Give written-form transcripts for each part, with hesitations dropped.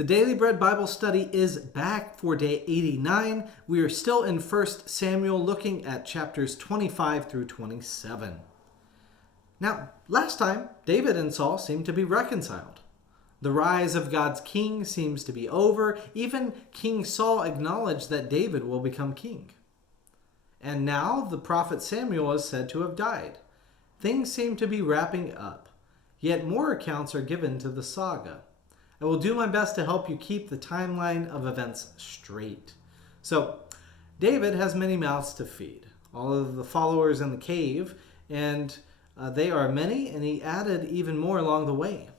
The Daily Bread Bible study is back for day 89. We are still in 1 Samuel looking at chapters 25 through 27. Now, last time, David and Saul seemed to be reconciled. The rise of God's king seems to be over. Even King Saul acknowledged that David will become king. And now the prophet Samuel is said to have died. Things seem to be wrapping up. Yet more accounts are given to the saga. I will do my best to help you keep the timeline of events straight. So, David has many mouths to feed. All of the followers in the cave, and they are many, and he added even more along the way.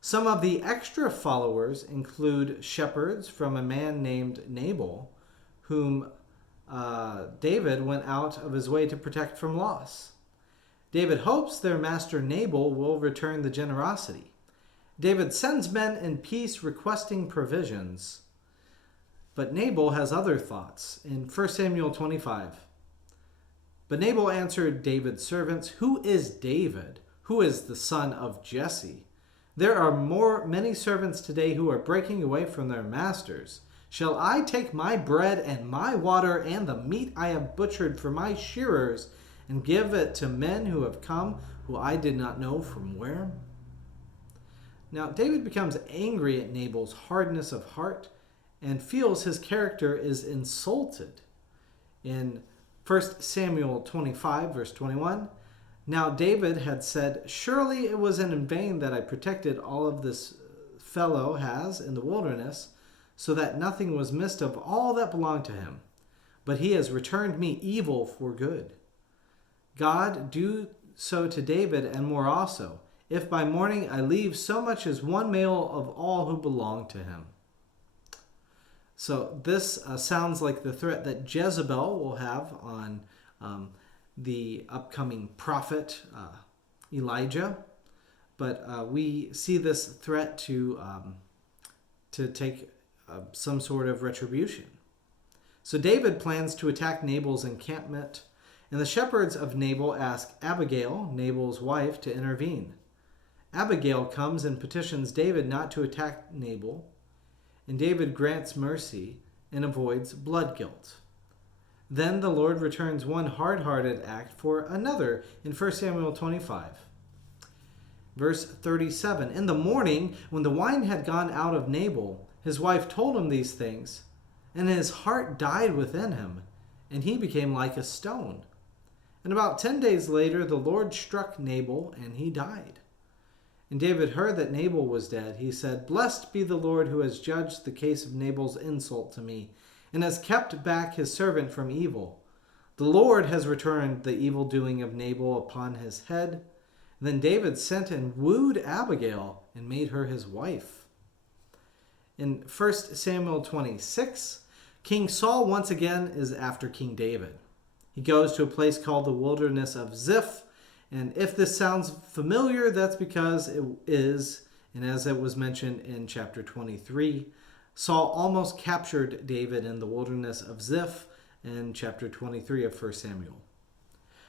Some of the extra followers include shepherds from a man named Nabal, whom David went out of his way to protect from loss. David hopes their master Nabal will return the generosity. David sends men in peace requesting provisions. But Nabal has other thoughts in 1 Samuel 25. But Nabal answered David's servants, "Who is David? Who is the son of Jesse? There are many servants today who are breaking away from their masters. Shall I take my bread and my water and the meat I have butchered for my shearers and give it to men who have come, who I did not know from where?" Now, David becomes angry at Nabal's hardness of heart and feels his character is insulted. In 1 Samuel 25, verse 21, "Now David had said, 'Surely it was in vain that I protected all of this fellow has in the wilderness, so that nothing was missed of all that belonged to him. But he has returned me evil for good. God, do so to David and more also, if by morning I leave so much as one male of all who belong to him.'" So this sounds like the threat that Jezebel will have on the upcoming prophet Elijah. But we see this threat to take some sort of retribution. So David plans to attack Nabal's encampment, and the shepherds of Nabal ask Abigail, Nabal's wife, to intervene. Abigail comes and petitions David not to attack Nabal, and David grants mercy and avoids blood guilt. Then the Lord returns one hard-hearted act for another in 1 Samuel 25. Verse 37, "In the morning, when the wine had gone out of Nabal, his wife told him these things, and his heart died within him, and he became like a stone. And about 10 days later, the Lord struck Nabal, and he died. And David heard that Nabal was dead. He said, 'Blessed be the Lord who has judged the case of Nabal's insult to me, and has kept back his servant from evil. The Lord has returned the evil doing of Nabal upon his head.' Then David sent and wooed Abigail and made her his wife." In 1 Samuel 26, King Saul once again is after King David. He goes to a place called the wilderness of Ziph, and if this sounds familiar, that's because it is, and as it was mentioned in chapter 23, Saul almost captured David in the wilderness of Ziph in chapter 23 of 1 Samuel.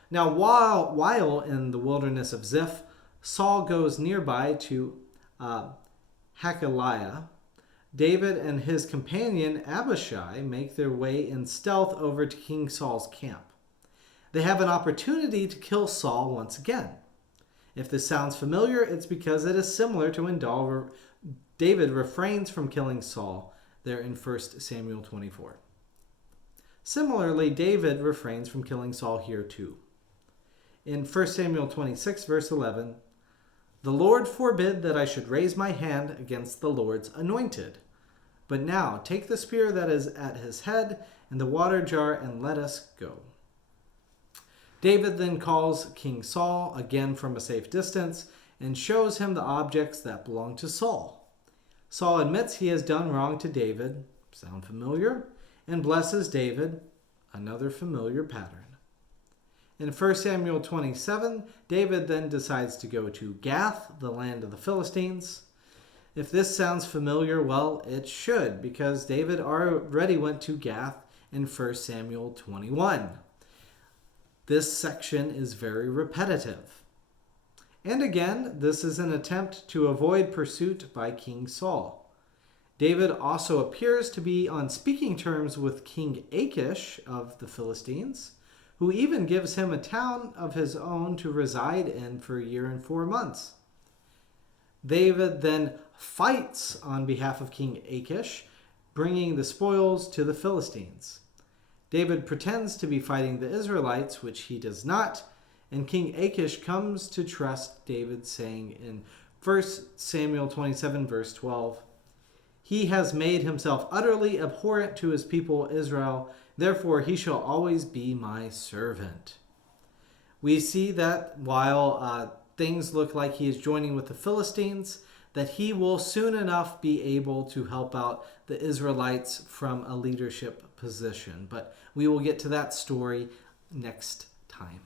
Now, while in the wilderness of Ziph, Saul goes nearby to Hachilah. David and his companion Abishai make their way in stealth over to King Saul's camp. They have an opportunity to kill Saul once again. If this sounds familiar, it's because it is similar to when David refrains from killing Saul there in 1 Samuel 24. Similarly, David refrains from killing Saul here too. In 1 Samuel 26, verse 11, "The Lord forbid that I should raise my hand against the Lord's anointed. But now take the spear that is at his head and the water jar and let us go." David then calls King Saul again from a safe distance and shows him the objects that belong to Saul. Saul admits he has done wrong to David, sound familiar, and blesses David, another familiar pattern. In 1 Samuel 27, David then decides to go to Gath, the land of the Philistines. If this sounds familiar, well, it should, because David already went to Gath in 1 Samuel 21. This section is very repetitive. And again, this is an attempt to avoid pursuit by King Saul. David also appears to be on speaking terms with King Achish of the Philistines, who even gives him a town of his own to reside in for a year and 4 months. David then fights on behalf of King Achish, bringing the spoils to the Philistines. David pretends to be fighting the Israelites, which he does not, and King Achish comes to trust David, saying in 1 Samuel 27, verse 12, "He has made himself utterly abhorrent to his people Israel, therefore he shall always be my servant." We see that while things look like he is joining with the Philistines, that he will soon enough be able to help out the Israelites from a leadership position. But we will get to that story next time.